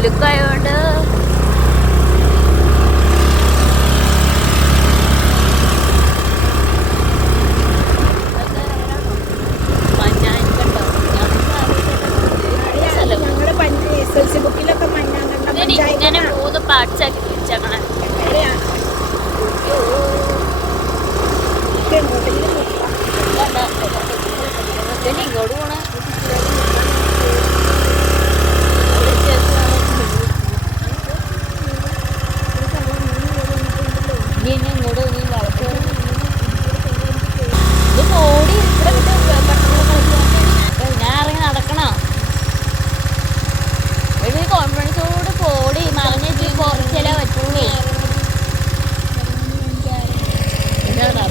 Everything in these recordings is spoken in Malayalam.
കുലുക്കായോണ്ട്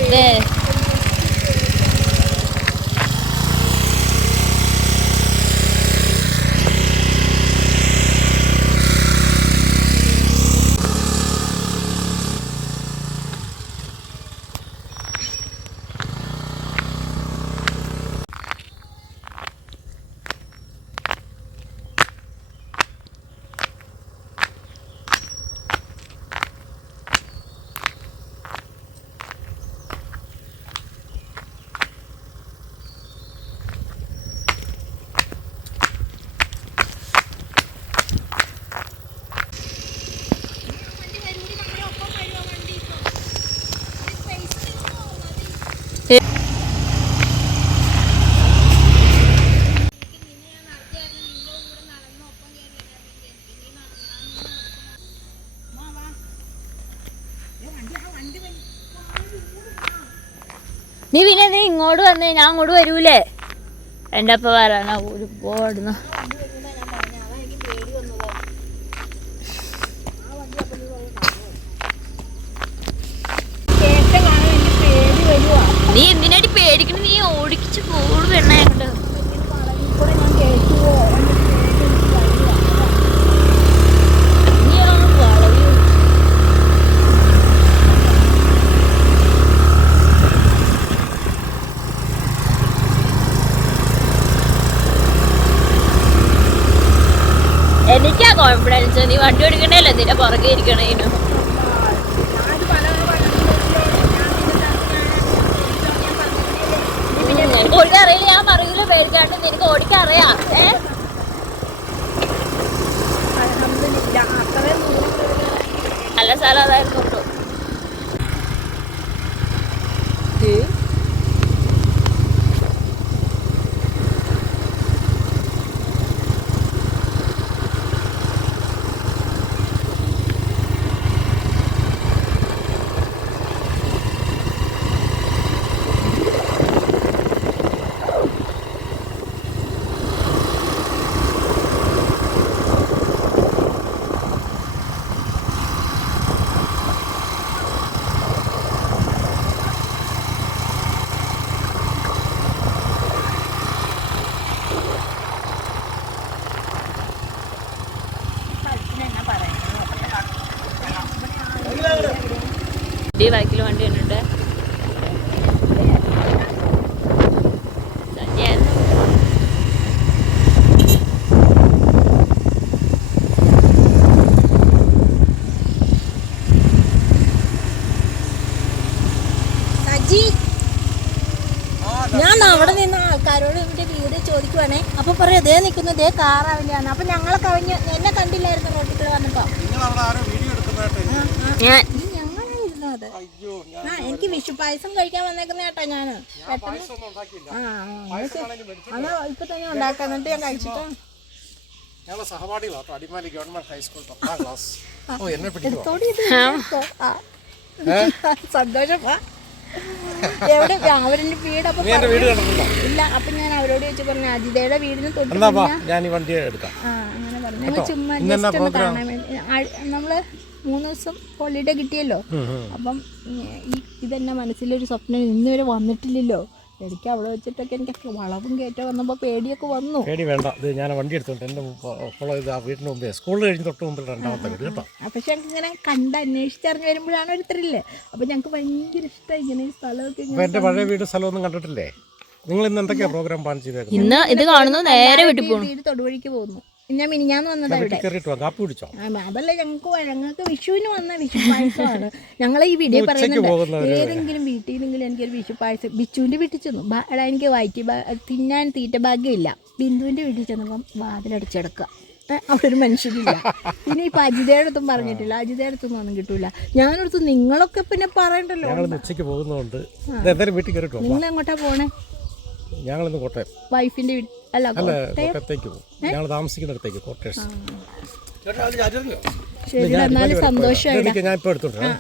എന്റെ നീ പിന്നെ നീ ഇങ്ങോട്ട് വന്നേ? ഞാൻ അങ്ങോട്ട് വരൂലേ? എന്റെ അപ്പ വരാനാ ഒരു പോടുന്നു കേട്ട കാണാൻ എനിക്ക് പേടി വരുവാ നീ എന്തിനായിട്ട് പേടിക്കണ നീ ഓടിച്ചു പോളു പെണ്ണ അങ്ങോട്ട് കൂടെ ഞാൻ കേട്ടുവോ നീ അങ്ങ് വളയൂ എനിക്കാ കോൺഫിഡൻസ് നീ വണ്ടി ഓടിക്കണേല്ലോ? നിന്റെ പുറകെ ഇരിക്കണേനു നിനക്ക് ഓടിക്കാൻ അറിയില്ല. ഞാൻ പറയൂല നിനക്ക് ഓടിക്കാൻ അറിയാം. ഏ? നല്ല സ്ഥലം അതായിരുന്നു. ഈ ബാക്കിൽ വണ്ടി ഉണ്ട് ഞാൻ അവിടെ നിന്ന് ആൾക്കാരോട് ഇവിടെ വീട് ചോദിക്കുവാണേ. അപ്പൊ പറയും ദേ നിൽക്കുന്നു ദേ കാർ അവന്റെയാണ് അപ്പൊ ഞങ്ങളെ കവിഞ്ഞ് എന്നെ കണ്ടില്ലായിരുന്നു റോട്ടിൽ വന്നപ്പോ. ഞാൻ ഇത് ഞങ്ങളായിരുന്നു അത് അയ്യോ ഞാൻ ആ എനിക്ക് വിഷു പായസം കഴിക്കാൻ വന്നേക്കുന്ന കേട്ടോ ഞാൻ പെട്ടെന്ന് ആ ഇപ്പൊ തന്നെ ഉണ്ടാക്കാൻ എന്നിട്ട് ഞാൻ കഴിച്ചിട്ടോ. ഞങ്ങളെ അടിമാലി ഗവൺമെന്റ് ഹൈസ്കൂൾ പത്താം ക്ലാസ് ഓ എന്നെ. സന്തോഷമാ. എവിടെ? അവരുടെ വീട് അപ്പൊ ഇല്ല അപ്പൊ ഞാൻ അവരോട് ചോദിച്ചു പറഞ്ഞു അജിതയുടെ വീടിന് തൊട്ട് ഞാൻ ഈ വണ്ടി എടുക്കാം. ആ അങ്ങനെ പറഞ്ഞു. ഞങ്ങൾ ചുമ്മാ ഇന്നെന്നാ ജസ്റ്റ് ഒന്ന് കാണാൻ വേണ്ടി നമ്മൾ മൂന്ന് ദിവസം ഹോളിഡേ കിട്ടിയല്ലോ അപ്പം ഈ ഇതെന്നെ മനസ്സിലൊരു സ്വപ്നം ഇന്ന് വരെ വന്നിട്ടില്ലല്ലോ. എനിക്ക് അവിടെ വെച്ചിട്ടൊക്കെ എനിക്ക് വളവും കയറ്റം വന്നപ്പോൾ പേടിയൊക്കെ വന്നു. പേടി വേണ്ട. ഇത് ഞാൻ വണ്ടി എടുത്തോണ്ട് എന്റെ വീടിന് മുമ്പേ സ്കൂളിൽ കഴിഞ്ഞ് തൊട്ട് മുമ്പിൽ രണ്ടാമത്തെ വീട് കേട്ടോ. പക്ഷെ ഞങ്ങൾക്ക് ഇങ്ങനെ കണ്ട് അന്വേഷിച്ചറിഞ്ഞ് വരുമ്പോഴാണ് ഒരു ത്രില്ല്. അപ്പം ഞങ്ങൾക്ക് ഭയങ്കര ഇഷ്ടമായി ഇങ്ങനെ ഈ സ്ഥലമൊക്കെ എന്റെ എന്റെ പഴയ വീട് സ്ഥലമൊന്നും കണ്ടിട്ടില്ലേ? നിങ്ങൾ ഇന്ന് എന്തൊക്കെയാ പ്രോഗ്രാം പ്ലാൻ ചെയ്തേക്കുന്നത്? ഇന്ന് ഇത് കാണുന്നു നേരെ വീട്ടിൽ പോകുന്നു തൊടുവഴിക്ക് പോകുന്നു. ഞാൻ മിനിഞ്ഞാന്ന് വന്നതാ ഇവിടെ അതല്ല ഞങ്ങൾക്ക് ഞങ്ങൾക്ക് വിഷുവിന് വന്ന വിഷു പായസമാണ്. ഞങ്ങൾ ഈ വീഡിയോ പറയുന്നുണ്ട് ഏതെങ്കിലും വീട്ടിൽ നിന്നെങ്കിലും എനിക്കൊരു വിഷു പായസം ബിച്ചുവിന്റെ വീട്ടിൽ ചെന്നു. എടാ എനിക്ക് വയറ്റി തിന്നാൻ തീറ്റ ഭാഗ്യമില്ല ബിന്ദുവിന്റെ വീട്ടിൽ ചെന്നപ്പം വാതിലടിച്ചെടുക്കുക അവിടെ ഒരു മനുഷ്യരില്ല പിന്നെ ഇപ്പൊ അജിതയുടെ അടുത്തും പറഞ്ഞിട്ടില്ല. അജിതയുടെ അടുത്തൊന്നും ഒന്നും കിട്ടൂല. ഞാനടുത്ത് നിങ്ങളൊക്കെ പിന്നെ പറയണ്ടല്ലോ. ഉച്ചയ്ക്ക് പോകുന്നതുകൊണ്ട് വീട്ടിൽ നിങ്ങൾ എങ്ങോട്ടാ പോണേ? ഞങ്ങളിന്ന് കോട്ടയം. വൈഫിന്റെ വീട് അല്ല അല്ല കോട്ടയത്തേക്ക് പോകും. ഞങ്ങൾ താമസിക്കുന്നിടത്തേക്ക് കോട്ടേഴ്സ് ശരി എന്നാലും സന്തോഷമായി ഞാൻ ഇപ്പോൾ എടുത്തോണ്ട് വരാം.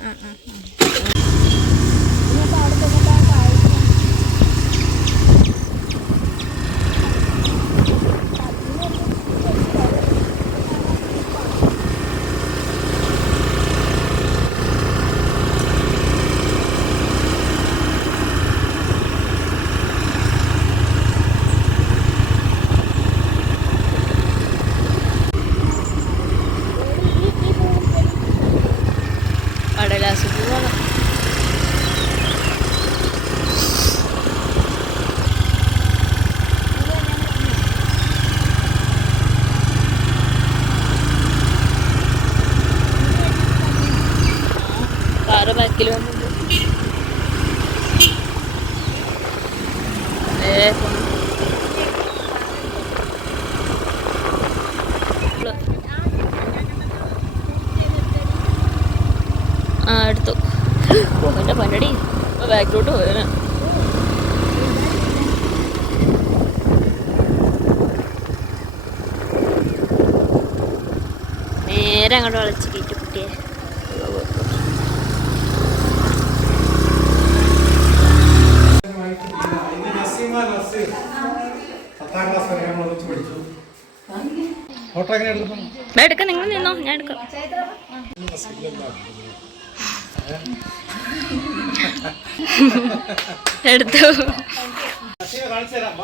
കടലാസ് പോവാണ് കാറ് ബാക്കിൽ വന്നിട്ടുണ്ട് ഏ, പോണം. ആ എടുത്തു. എന്റെ പന്നടി. ബാക്കിലോട്ട് പോയന. നേരെ അങ്ങോട്ട് വളച്ച് കയറ്റി കുട്ടിയെ പത്താം ക്ലാസ് വരെ ഞങ്ങൾ ഒന്നിച്ച് പഠിച്ചു ഫോട്ടോ എങ്ങനെ എടുക്കുന്നു ദാ എടുക്കാം നിങ്ങൾ നിന്നോ ഞാൻ എടുക്കാം. എടുത്തു? കാണിച്ചു തരാം